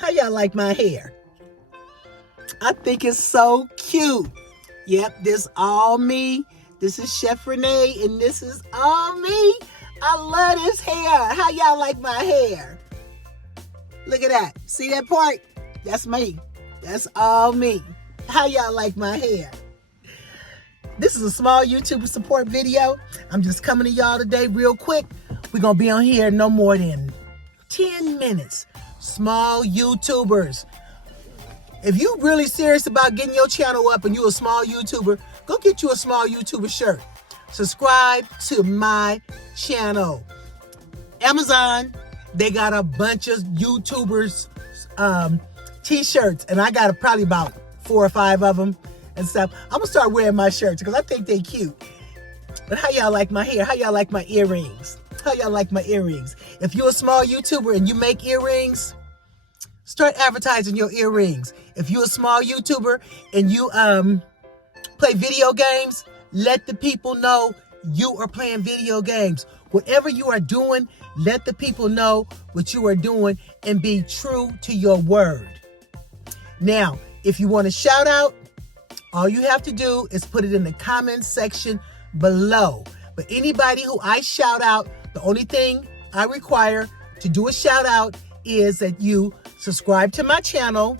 How y'all like my hair? I think it's so cute. Yep, this all me. This is Chef Renee, and this is all me. I love this hair. How y'all like my hair? Look at that. See that part? That's me. That's all me. How y'all like my hair? This is a small YouTuber support video. I'm just coming to y'all today real quick. We're going to be on here no more than 10 minutes. Small YouTubers. If you really serious about getting your channel up and you a small YouTuber, go get you a small YouTuber shirt. Subscribe to my channel. Amazon, they got a bunch of YouTubers t-shirts, and I got probably about 4 or 5 of them and stuff. I'm gonna start wearing my shirts because I think they cute. But how y'all like my hair? How y'all like my earrings? How y'all like my earrings? If you're a small YouTuber and you make earrings, start advertising your earrings. If you're a small YouTuber and you play video games, let the people know you are playing video games. Whatever you are doing, let the people know what you are doing and be true to your word. Now, if you want a shout out, all you have to do is put it in the comment section below. But anybody who I shout out, the only thing I require to do a shout out is that you subscribe to my channel,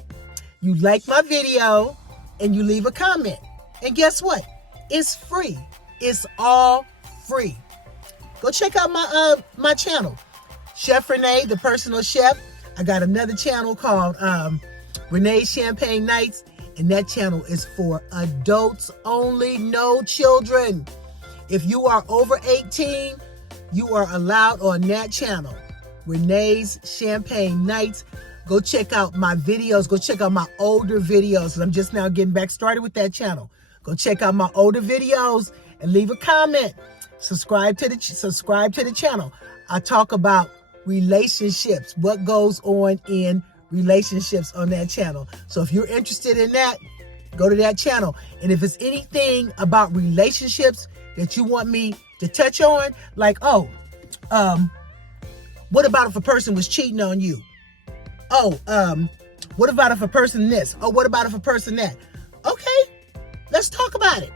you like my video, and you leave a comment. And guess what? It's free. It's all free. Go check out my channel, Chef Renee, the personal chef. I got another channel called Renee's Champagne Nights, and that channel is for adults only, no children. If you are over 18, you are allowed on that channel, Renee's Champagne Nights. Go check out my videos. Go check out my older videos. I'm just now getting back started with that channel. Go check out my older videos and leave a comment. Subscribe to the channel. I talk about relationships, what goes on in relationships on that channel. So if you're interested in that, go to that channel. And if it's anything about relationships that you want me to touch on, like, what about if a person was cheating on you? What about if a person this? Oh, what about if a person that? Okay, let's talk about it.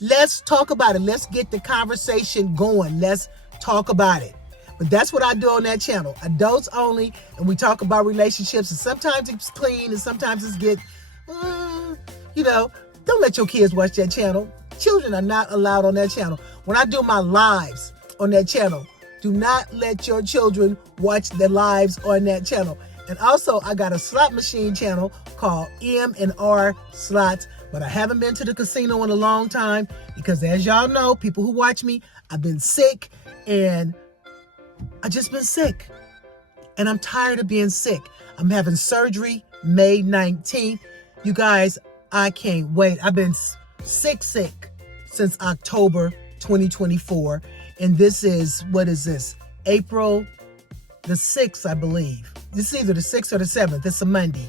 Let's talk about it. Let's get the conversation going. Let's talk about it. But that's what I do on that channel. Adults only, and we talk about relationships. And sometimes it's clean, and sometimes it's get, don't let your kids watch that channel. Children are not allowed on that channel. When I do my lives on that channel, do not let your children watch the lives on that channel. And also, I got a slot machine channel called M&R Slots, but I haven't been to the casino in a long time because, as y'all know, people who watch me, I've been sick, and I just been sick. And I'm tired of being sick. I'm having surgery May 19th. You guys, I can't wait. I've been sick since October 2024. And this is, what is this? April the 6th, I believe. This is either the 6th or the 7th. It's a Monday.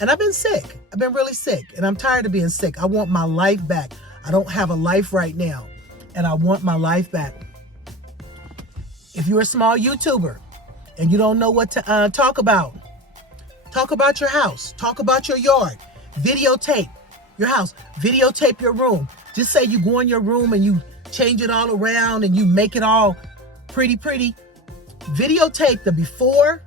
And I've been sick. I've been really sick. And I'm tired of being sick. I want my life back. I don't have a life right now. And I want my life back. If you're a small YouTuber and you don't know what to talk about your house. Talk about your yard. Videotape your house. Videotape your room. Just say you go in your room and you change it all around and you make it all pretty. Videotape the before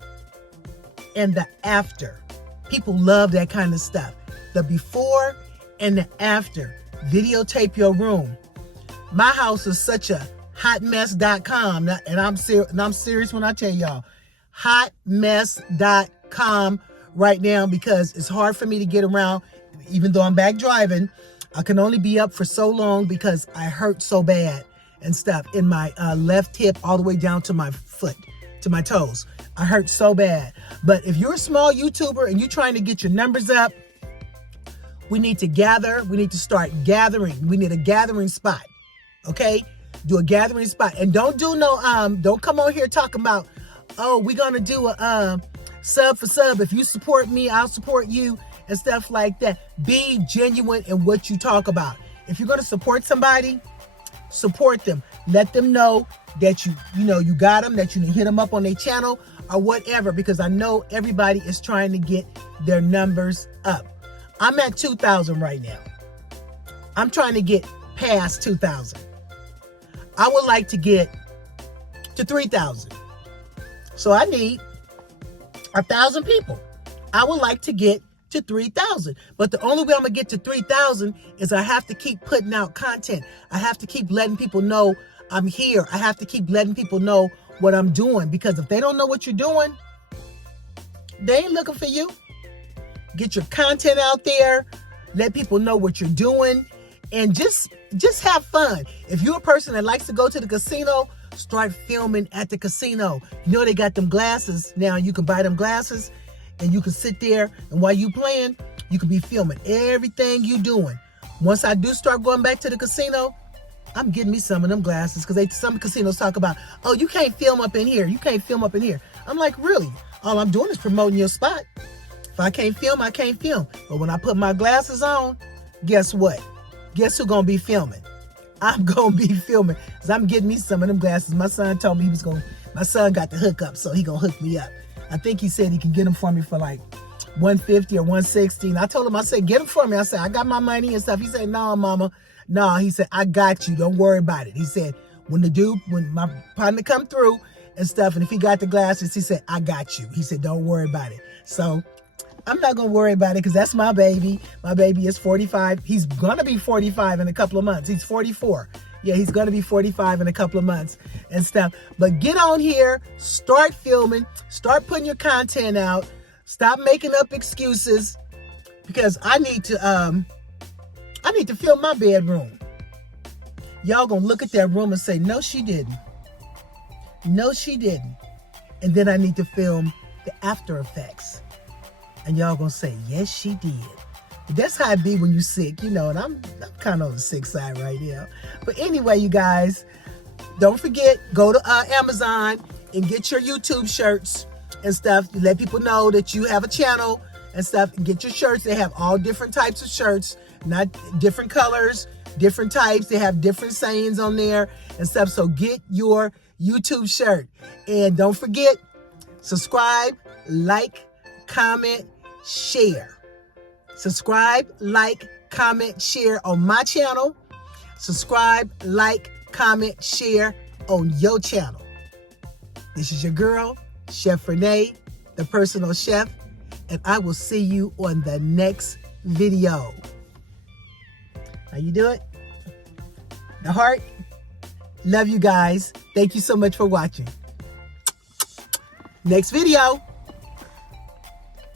and the after. People love that kind of stuff. The before and the after. Videotape your room. My house is such a hotmess.com, and I'm serious when I tell y'all, hotmess.com right now, because it's hard for me to get around. Even though I'm back driving, I can only be up for so long because I hurt so bad and stuff in my left hip all the way down to my foot, to my toes. I hurt so bad. But if you're a small YouTuber and you're trying to get your numbers up, we need to gather. We need to start gathering. We need a gathering spot. Okay? Do a gathering spot. And don't do no, don't come on here talking about, we're going to do a sub for sub. If you support me, I'll support you and stuff like that. Be genuine in what you talk about. If you're going to support somebody, support them. Let them know that you got them, that you hit them up on their channel. or whatever, because I know everybody is trying to get their numbers up. I'm at 2,000 right now. I'm trying to get past 2,000. I would like to get to 3,000. So I need 1,000 people. I would like to get to 3,000. But the only way I'm going to get to 3,000 is I have to keep putting out content. I have to keep letting people know I'm here. I have to keep letting people know what I'm doing, because if they don't know what you're doing, they ain't looking for you. Get your content out there. Let people know what you're doing, and just have fun. If you're a person that likes to go to the casino, start filming at the casino. You know they got them glasses now. You can buy them glasses, and you can sit there, and while you playing, you can be filming everything you doing. Once I do start going back to the casino, I'm getting me some of them glasses, because some casinos talk about, oh, you can't film up in here. You can't film up in here. I'm like, really? All I'm doing is promoting your spot. If I can't film, I can't film. But when I put my glasses on, guess what? Guess who's going to be filming? I'm going to be filming, because I'm getting me some of them glasses. My son told me my son got the hookup, so he going to hook me up. I think he said he can get them for me for like $150 or $160. And I told him, I said, get them for me. I said, I got my money and stuff. He said, no, mama. No, he said, I got you. Don't worry about it. He said, when my partner come through and stuff, and if he got the glasses, he said, I got you. He said, don't worry about it. So I'm not going to worry about it, because that's my baby. My baby is 45. He's going to be 45 in a couple of months. He's 44. Yeah, he's going to be 45 in a couple of months and stuff. But get on here, start filming, start putting your content out. Stop making up excuses, because I need to film my bedroom. Y'all gonna look at that room and say, no, she didn't. No, she didn't. And then I need to film the after effects. And y'all gonna say, yes, she did. But that's how it be when you sick, and I'm kind of on the sick side right now. But anyway, you guys, don't forget, go to Amazon and get your YouTube shirts and stuff. Let people know that you have a channel and stuff, and get your shirts. They have all different types of shirts, not different colors, different types. They have different sayings on there and stuff. So get your YouTube shirt. And don't forget, subscribe, like, comment, share. Subscribe, like, comment, share on my channel. Subscribe, like, comment, share on your channel. This is your girl, Chef Renee, the personal chef, and I will see you on the next video. How you do it? The heart. Love you guys. Thank you so much for watching. Next video.